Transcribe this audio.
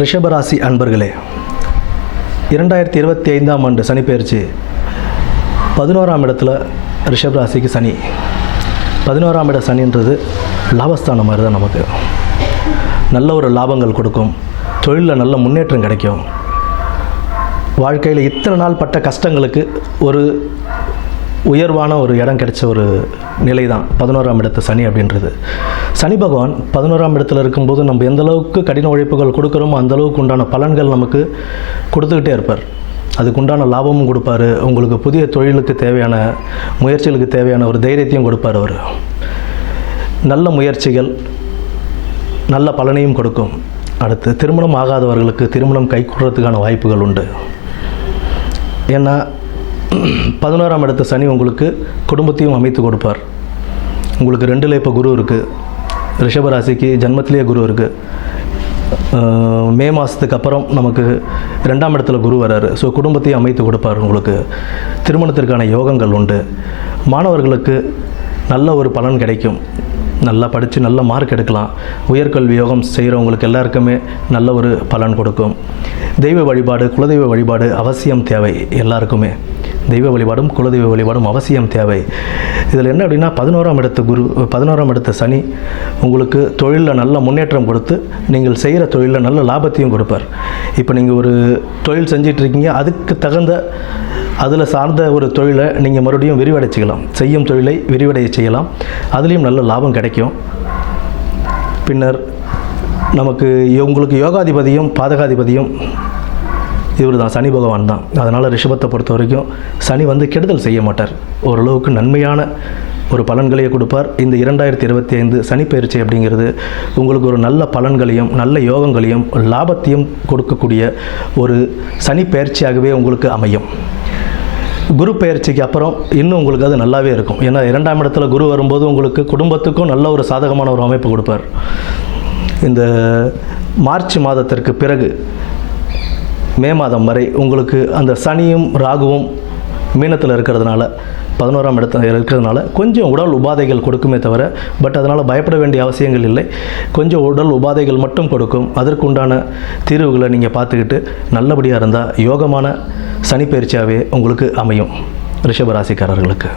ரிஷபராசி அன்பர்களே, 2025ஆம் ஆண்டு சனிப்பெயர்ச்சி 11ஆம் இடத்துல ரிஷபராசிக்கு சனி. 11ஆம் இட சனின்றது லாபஸ்தானம் மாதிரி தான். நமக்கு நல்ல ஒரு லாபங்கள் கொடுக்கும், தொழிலில் நல்ல முன்னேற்றம் கிடைக்கும். வாழ்க்கையில் இத்தனை நாள் பட்ட கஷ்டங்களுக்கு ஒரு உயர்வான ஒரு இடம் கிடைச்ச ஒரு நிலை தான் 11ஆம் இடத்து சனி அப்படின்றது. சனி பகவான் 11ஆம் இடத்துல இருக்கும்போது நம்ம எந்த அளவுக்கு கடின உழைப்புகள் கொடுக்குறோமோ அந்த அளவுக்கு உண்டான பலன்கள் நமக்கு கொடுத்துக்கிட்டே இருப்பார். அதுக்குண்டான லாபமும் கொடுப்பார். உங்களுக்கு புதிய தொழிலுக்கு தேவையான முயற்சிகளுக்கு தேவையான ஒரு தைரியத்தையும் கொடுப்பார். அவர் நல்ல முயற்சிகள் நல்ல பலனையும் கொடுக்கும். அடுத்து திருமணம் ஆகாதவர்களுக்கு திருமணம் கைகூடுறதுக்கான வாய்ப்புகள் உண்டு. ஏன்னா 11ஆம் இடத்து சனி உங்களுக்கு குடும்பத்தையும் அமைத்து கொடுப்பார். உங்களுக்கு 2ல் இப்போ குரு இருக்குது. ரிஷபராசிக்கு ஜன்மத்திலேயே குரு இருக்குது. மே மாதத்துக்கு அப்புறம் நமக்கு 2ஆம் இடத்துல குரு வராரு. ஸோ குடும்பத்தையும் அமைத்து கொடுப்பார். உங்களுக்கு திருமணத்திற்கான யோகங்கள் உண்டு. மாணவர்களுக்கு நல்ல ஒரு பலன் கிடைக்கும். நல்லா படித்து நல்ல மார்க் எடுக்கலாம். உயர்கல்வி யோகம் செய்கிறவங்களுக்கு எல்லாருக்குமே நல்ல ஒரு பலன் கொடுக்கும். தெய்வ வழிபாடு, குலதெய்வ வழிபாடு அவசியம் தேவை. எல்லாருக்குமே தெய்வ வழிபாடும் குலதெய்வ வழிபாடும் அவசியம் தேவை. இதில் என்ன அப்படின்னா 11ஆம் இடத்து சனி உங்களுக்கு தொழிலில் நல்ல முன்னேற்றம் கொடுத்து நீங்கள் செய்கிற தொழிலில் நல்ல லாபத்தையும் கொடுப்பார். இப்போ நீங்கள் ஒரு தொழில் செஞ்சிட்ருக்கீங்க, அதுக்கு தகுந்த அதில் சார்ந்த ஒரு தொழிலை நீங்கள் மறுபடியும் விரிவடைச்சிக்கலாம். செய்யும் தொழிலை விரிவடைய செய்யலாம். அதுலேயும் நல்ல லாபம் கிடைக்கும். பின்னர் நமக்கு உங்களுக்கு யோகாதிபதியும் பாதகாதிபதியும் இவர் தான், சனி பகவான் தான். அதனால் ரிஷபத்தை பொறுத்த வரைக்கும் சனி கெடுதல் செய்ய மாட்டார். ஓரளவுக்கு நன்மையான ஒரு பலன்களையே கொடுப்பார். இந்த 2025 சனிப்பெயர்ச்சி அப்படிங்கிறது உங்களுக்கு ஒரு நல்ல பலன்களையும் நல்ல யோகங்களையும் லாபத்தையும் கொடுக்கக்கூடிய ஒரு சனிப்பெயர்ச்சியாகவே உங்களுக்கு அமையும். குரு பெயர்ச்சிக்கு அப்புறம் இன்னும் உங்களுக்கு அது நல்லாவே இருக்கும். ஏன்னா 2ஆம் இடத்துல குரு வரும்போது உங்களுக்கு குடும்பத்துக்கும் நல்ல ஒரு சாதகமான ஒரு அமைப்பு கொடுப்பார். இந்த மார்ச் மாதத்திற்கு பிறகு மே மாதம் வரை உங்களுக்கு அந்த சனியும் ராகுவும் மீனத்தில் இருக்கிறதுனால 11ஆம் இடத்துல இருக்கிறதுனால கொஞ்சம் உடல் உபாதைகள் கொடுக்குமே தவிர அதனால் பயப்பட வேண்டிய அவசியங்கள் இல்லை. கொஞ்சம் உடல் உபாதைகள் மட்டும் கொடுக்கும். அதற்குண்டான தீர்வுகளை நீங்கள் பார்த்துக்கிட்டு நல்லபடியாக இருந்தால் யோகமான சனிப்பெயர்ச்சியாகவே உங்களுக்கு அமையும் ரிஷபராசிக்காரர்களுக்கு.